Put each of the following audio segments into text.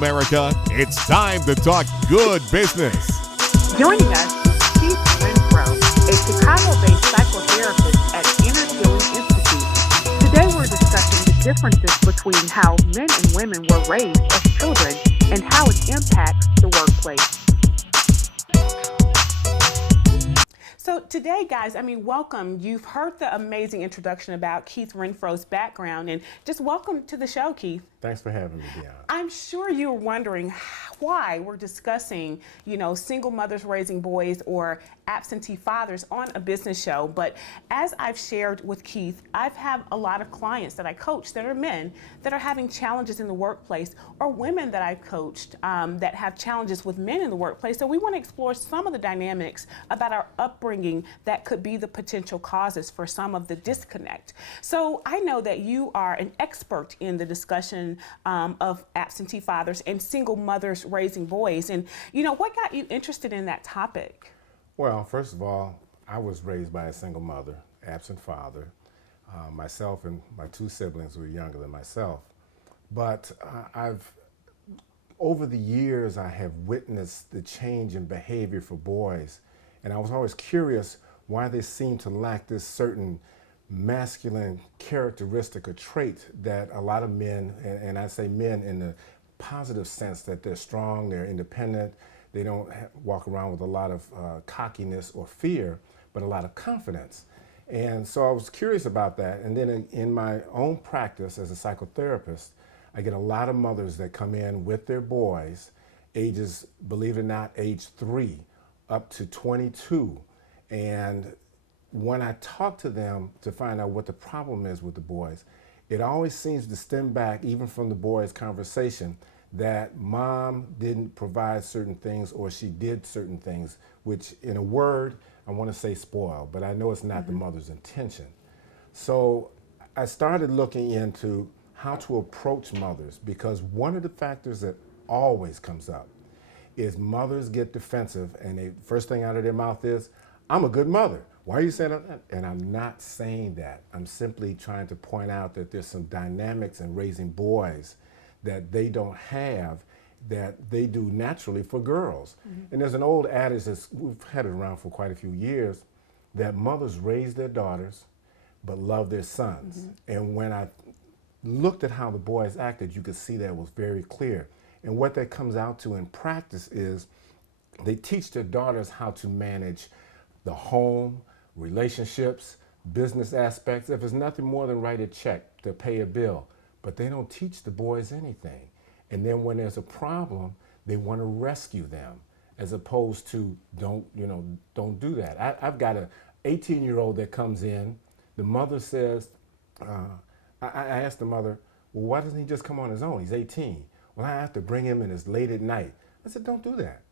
America. It's time to talk good business. Joining us is Keith Renfroe, a Chicago-based psychotherapist at Inner Healing Institute. Today we're discussing the differences between how men and women were raised as children and how it impacts the workplace. So today, guys, welcome. You've heard the amazing introduction about Keith Renfroe's background, and just welcome to the show, Keith. Thanks for having me, Dionne. I'm sure you're wondering why we're discussing, single mothers raising boys or absentee fathers on a business show. But as I've shared with Keith, I've had a lot of clients that I coach that are men that are having challenges in the workplace, or women that I've coached that have challenges with men in the workplace. So we want to explore some of the dynamics about our upbringing that could be the potential causes for some of the disconnect. So I know that you are an expert in the discussion of absentee fathers and single mothers raising boys. And, what got you interested in that topic? Well, first of all, I was raised by a single mother, absent father. Myself and my two siblings were younger than myself. But over the years, I have witnessed the change in behavior for boys. And I was always curious why they seem to lack this certain masculine characteristic or trait that a lot of men, and I say men in the positive sense that they're strong, they're independent, they don't walk around with a lot of cockiness or fear, but a lot of confidence. And so I was curious about that. And then in my own practice as a psychotherapist, I get a lot of mothers that come in with their boys, ages, believe it or not, age 3 up to 22. And when I talk to them to find out what the problem is with the boys, it always seems to stem back, even from the boys' conversation, that mom didn't provide certain things or she did certain things, which in a word, I want to say spoil, but I know it's not the mother's intention. So I started looking into how to approach mothers, because one of the factors that always comes up is mothers get defensive and the first thing out of their mouth is, I'm a good mother. Why are you saying that? And I'm not saying that. I'm simply trying to point out that there's some dynamics in raising boys that they don't have that they do naturally for girls. And there's an old adage that we've had it around for quite a few years, that mothers raise their daughters but love their sons. And when I looked at how the boys acted, you could see that was very clear. And what that comes out to in practice is they teach their daughters how to manage the home, relationships, business aspects. If it's nothing more than write a check to pay a bill, but they don't teach the boys anything. And then when there's a problem, they want to rescue them, as opposed to don't do that. I've got an 18-year-old that comes in. The mother says, I asked the mother, well, why doesn't he just come on his own? He's 18. Well, I have to bring him and it's late at night. I said, don't do that.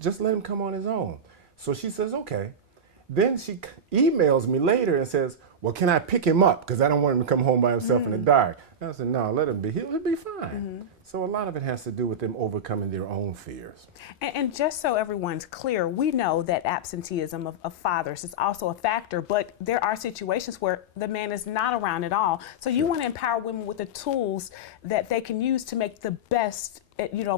Just let him come on his own. So she says, okay. Then she emails me later and says, well, can I pick him up? Because I don't want him to come home by himself in the dark. And I said, no, let him be. He'll be fine. So a lot of it has to do with them overcoming their own fears. And just so everyone's clear, we know that absenteeism of fathers is also a factor, but there are situations where the man is not around at all. So you want to empower women with the tools that they can use to make the best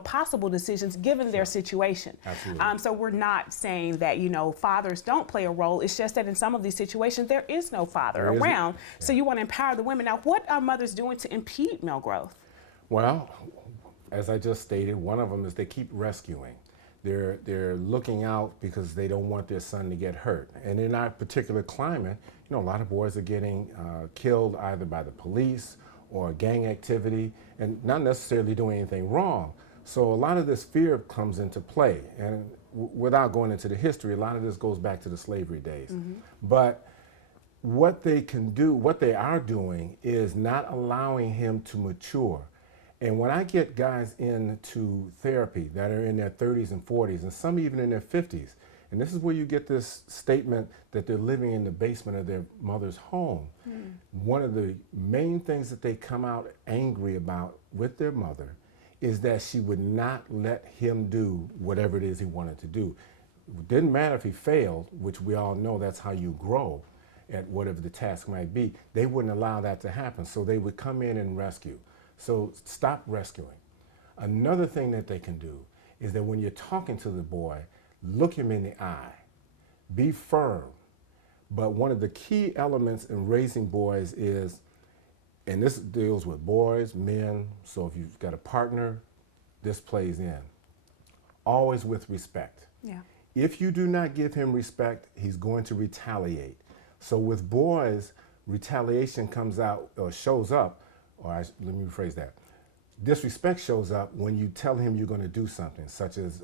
possible decisions given their situation. Absolutely. So we're not saying that, fathers don't play a role. It's just that in some of these situations, there is no father around. So you want to empower the women. Now, what are mothers doing to impede male growth? Well, as I just stated, one of them is they keep rescuing. They're looking out because they don't want their son to get hurt. And in our particular climate, a lot of boys are getting killed either by the police or gang activity, and not necessarily doing anything wrong. So a lot of this fear comes into play. And without going into the history, a lot of this goes back to the slavery days. But what they can do, what they are doing, is not allowing him to mature. And when I get guys into therapy that are in their 30s and 40s, and some even in their 50s, and this is where you get this statement that they're living in the basement of their mother's home. One of the main things that they come out angry about with their mother is that she would not let him do whatever it is he wanted to do. It didn't matter if he failed, which we all know that's how you grow at whatever the task might be. They wouldn't allow that to happen, so they would come in and rescue. So stop rescuing. Another thing that they can do is that when you're talking to the boy, look him in the eye, be firm. But one of the key elements in raising boys is, and this deals with boys, men, so if you've got a partner, this plays in, always with respect. Yeah. If you do not give him respect, he's going to retaliate. So with boys, retaliation comes out or shows up, let me rephrase that. Disrespect shows up when you tell him you're going to do something, such as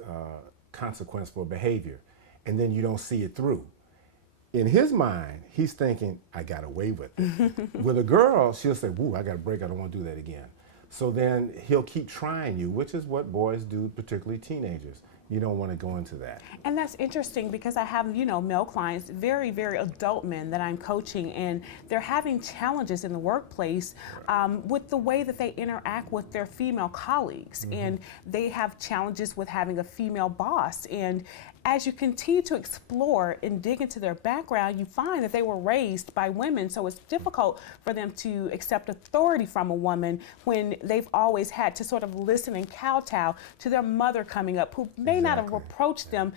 consequence for behavior, and then you don't see it through. In his mind, he's thinking, I got away with it. With a girl, she'll say, woo, I got a break, I don't want to do that again. So then he'll keep trying you, which is what boys do, particularly teenagers. You don't want to go into that. And that's interesting because I have, male clients, very, very adult men that I'm coaching, and they're having challenges in the workplace with the way that they interact with their female colleagues. And they have challenges with having a female boss. And as you continue to explore and dig into their background, you find that they were raised by women, so it's difficult for them to accept authority from a woman when they've always had to sort of listen and kowtow to their mother coming up, who may not have approached them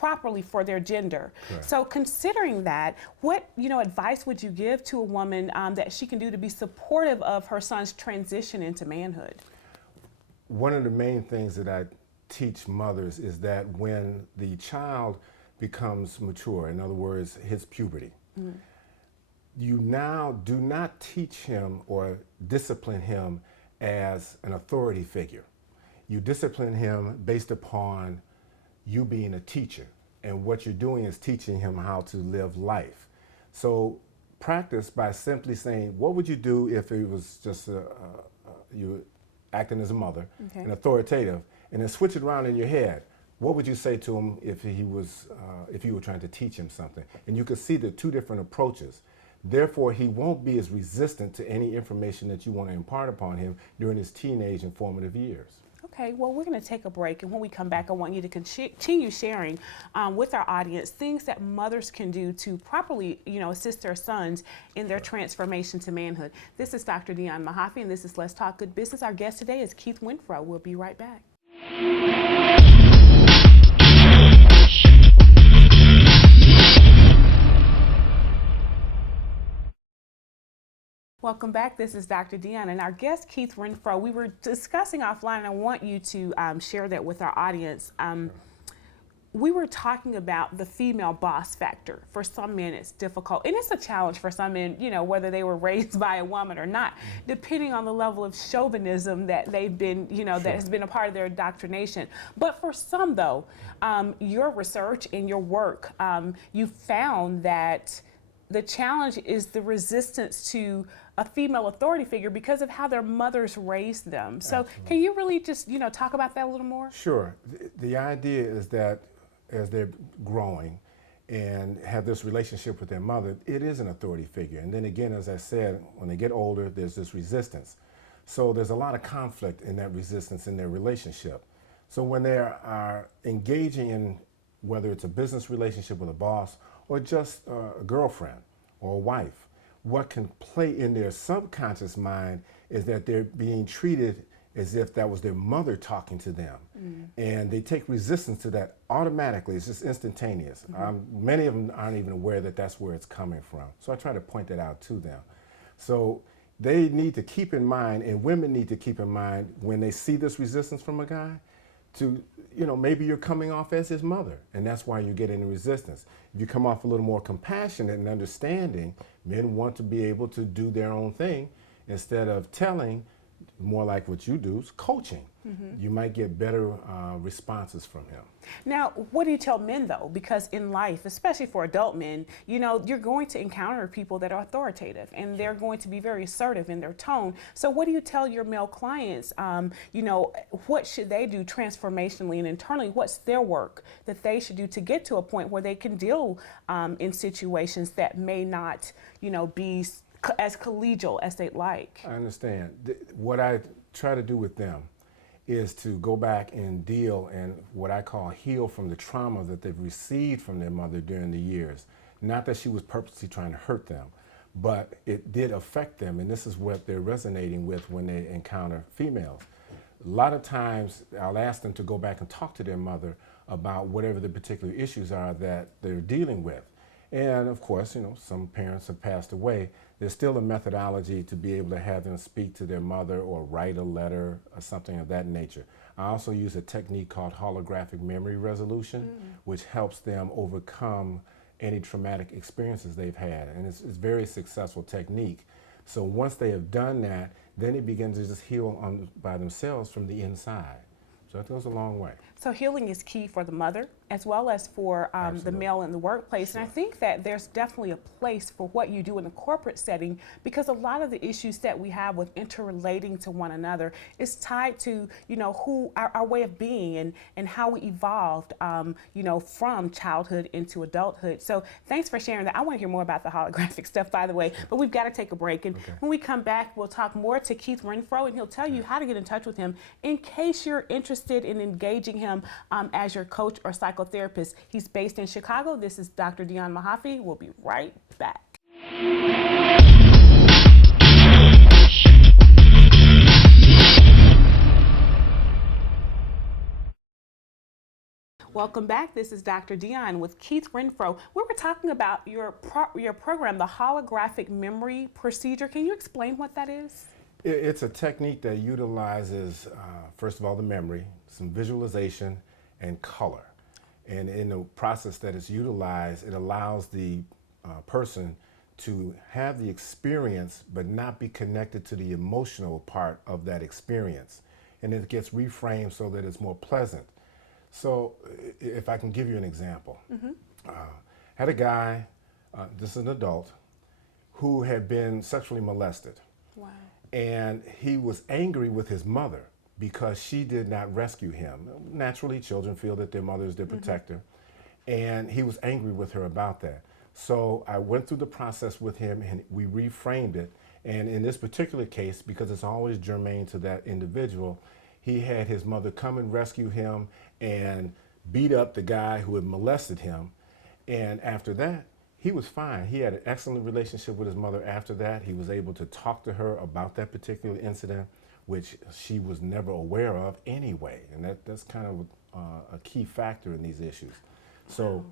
properly for their gender. Correct. So considering that, what advice would you give to a woman that she can do to be supportive of her son's transition into manhood? One of the main things that I teach mothers is that when the child becomes mature, in other words, his puberty, you now do not teach him or discipline him as an authority figure. You discipline him based upon you being a teacher, and what you're doing is teaching him how to live life. So practice by simply saying, what would you do if it was just you acting as a mother, and authoritative, and then switch it around in your head. What would you say to him if you were trying to teach him something? And you could see the two different approaches. Therefore, he won't be as resistant to any information that you want to impart upon him during his teenage and formative years. Okay, well, we're going to take a break, and when we come back, I want you to continue sharing with our audience things that mothers can do to properly, assist their sons in their transformation to manhood. This is Dr. Dionne Mahaffey, and this is Let's Talk Good Business. Our guest today is Keith Renfroe. We'll be right back. Welcome back. This is Dr. Dionne, and our guest, Keith Renfroe. We were discussing offline, and I want you to share that with our audience. We were talking about the female boss factor. For some men, it's difficult, and it's a challenge for some men, whether they were raised by a woman or not, depending on the level of chauvinism that they've been, that has been a part of their indoctrination. But for some, though, your research and your work, you found that the challenge is the resistance to a female authority figure because of how their mothers raised them. So can you really just, talk about that a little more? Sure. The idea is that as they're growing and have this relationship with their mother, it is an authority figure. And then again, as I said, when they get older, there's this resistance. So there's a lot of conflict in that resistance in their relationship. So when they are engaging in, whether it's a business relationship with a boss or just a girlfriend or a wife, what can play in their subconscious mind is that they're being treated as if that was their mother talking to them. And they take resistance to that automatically. It's just instantaneous. Many of them aren't even aware that that's where it's coming from. So I try to point that out to them. So they need to keep in mind, and women need to keep in mind, when they see this resistance from a guy, to, maybe you're coming off as his mother, and that's why you get into resistance. If you come off a little more compassionate and understanding, men want to be able to do their own thing instead of telling, more like what you do, is coaching. You might get better responses from him. Now, what do you tell men, though? Because in life, especially for adult men, you're going to encounter people that are authoritative, and they're going to be very assertive in their tone. So what do you tell your male clients? What should they do transformationally and internally? What's their work that they should do to get to a point where they can deal in situations that may not, be as collegial as they'd like? I understand. What I try to do with them is to go back and deal and what I call heal from the trauma that they've received from their mother during the years. Not that she was purposely trying to hurt them, but it did affect them, and this is what they're resonating with when they encounter females. a lot of times I'll ask them to go back and talk to their mother about whatever the particular issues are that they're dealing with. And of course, some parents have passed away. There's still a methodology to be able to have them speak to their mother or write a letter or something of that nature. I also use a technique called holographic memory resolution, which helps them overcome any traumatic experiences they've had. And it's a very successful technique. So once they have done that, then it begins to just heal by themselves from the inside. So that goes a long way. So healing is key for the mother as well as for the male in the workplace. Sure. And I think that there's definitely a place for what you do in the corporate setting, because a lot of the issues that we have with interrelating to one another is tied to, who our way of being and how we evolved, from childhood into adulthood. So thanks for sharing that. I want to hear more about the holographic stuff, by the way, but we've got to take a break. And when we come back, we'll talk more to Keith Renfroe, and he'll tell you how to get in touch with him in case you're interested in engaging him as your coach or psychotherapist. He's based in Chicago. This is Dr. Dionne Mahaffey. We'll be right back. Welcome back. This is Dr. Dionne with Keith Renfroe. We were talking about your program, the holographic memory procedure. Can you explain what that is? It's a technique that utilizes, first of all, the memory, some visualization, and color. And in the process that it's utilized, it allows the person to have the experience but not be connected to the emotional part of that experience. And it gets reframed so that it's more pleasant. So if I can give you an example. Had a guy, this is an adult, who had been sexually molested. Wow. And he was angry with his mother because she did not rescue him. Naturally, children feel that their mother is their protector. And he was angry with her about that. So I went through the process with him and we reframed it. And in this particular case, because it's always germane to that individual, he had his mother come and rescue him and beat up the guy who had molested him. And after that, he was fine. He had an excellent relationship with his mother after that. He was able to talk to her about that particular incident, which she was never aware of anyway. And that's kind of a key factor in these issues. So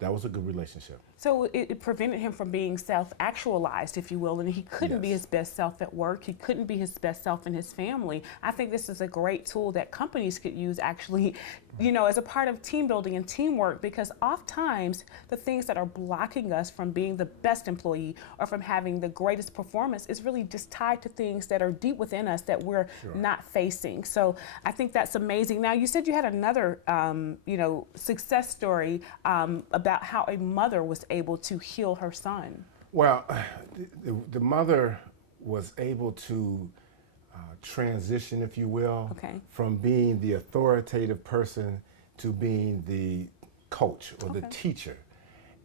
that was a good relationship. So it prevented him from being self-actualized, if you will, and he couldn't be his best self at work. He couldn't be his best self in his family. I think this is a great tool that companies could use actually, as a part of team building and teamwork, because oftentimes the things that are blocking us from being the best employee or from having the greatest performance is really just tied to things that are deep within us that we're not facing. So I think that's amazing. Now, you said you had another, success story about how a mother was able to heal her son. Well, the mother was able to transition, if you will, from being the authoritative person to being the coach or the teacher.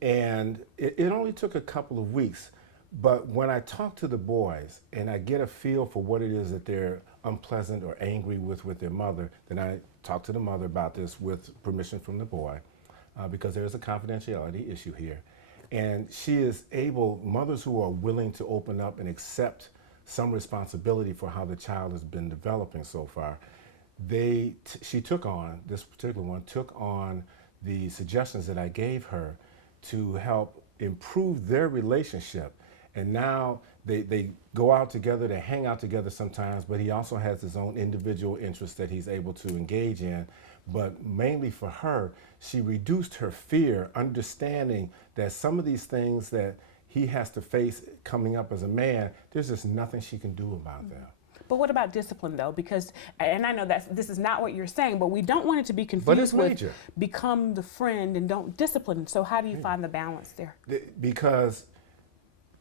And it only took a couple of weeks, but when I talk to the boys and I get a feel for what it is that they're unpleasant or angry with their mother, then I talk to the mother about this with permission from the boy, because there is a confidentiality issue here. And she is able, mothers who are willing to open up and accept some responsibility for how the child has been developing so far, she took on, this particular one, took on the suggestions that I gave her to help improve their relationship. And now they go out together, they hang out together sometimes, but he also has his own individual interests that he's able to engage in. But mainly for her, she reduced her fear, understanding that some of these things that he has to face coming up as a man, there's just nothing she can do about them. But what about discipline, though? Because, and I know that this is not what you're saying, but we don't want it to be confused with become the friend and don't discipline. So how do you find the balance there? Because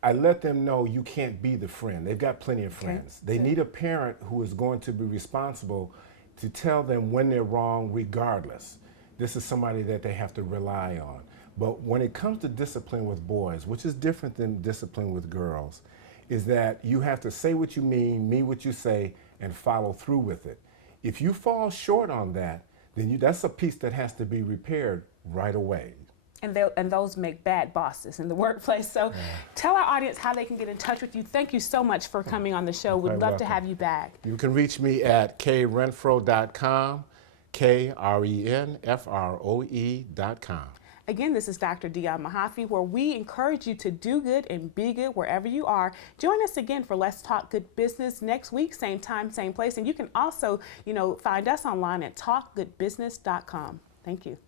I let them know you can't be the friend. They've got plenty of friends. They need a parent who is going to be responsible to tell them when they're wrong regardless. This is somebody that they have to rely on. But when it comes to discipline with boys, which is different than discipline with girls, is that you have to say what you mean what you say, and follow through with it. If you fall short on that, then that's a piece that has to be repaired right away. And those make bad bosses in the workplace. So tell our audience how they can get in touch with you. Thank you so much for coming on the show. We'd love to have you back. You can reach me at krenfroe.com, KRENFROE.com. Again, this is Dr. Dionne Mahaffey, where we encourage you to do good and be good wherever you are. Join us again for Let's Talk Good Business next week, same time, same place. And you can also, find us online at talkgoodbusiness.com. Thank you.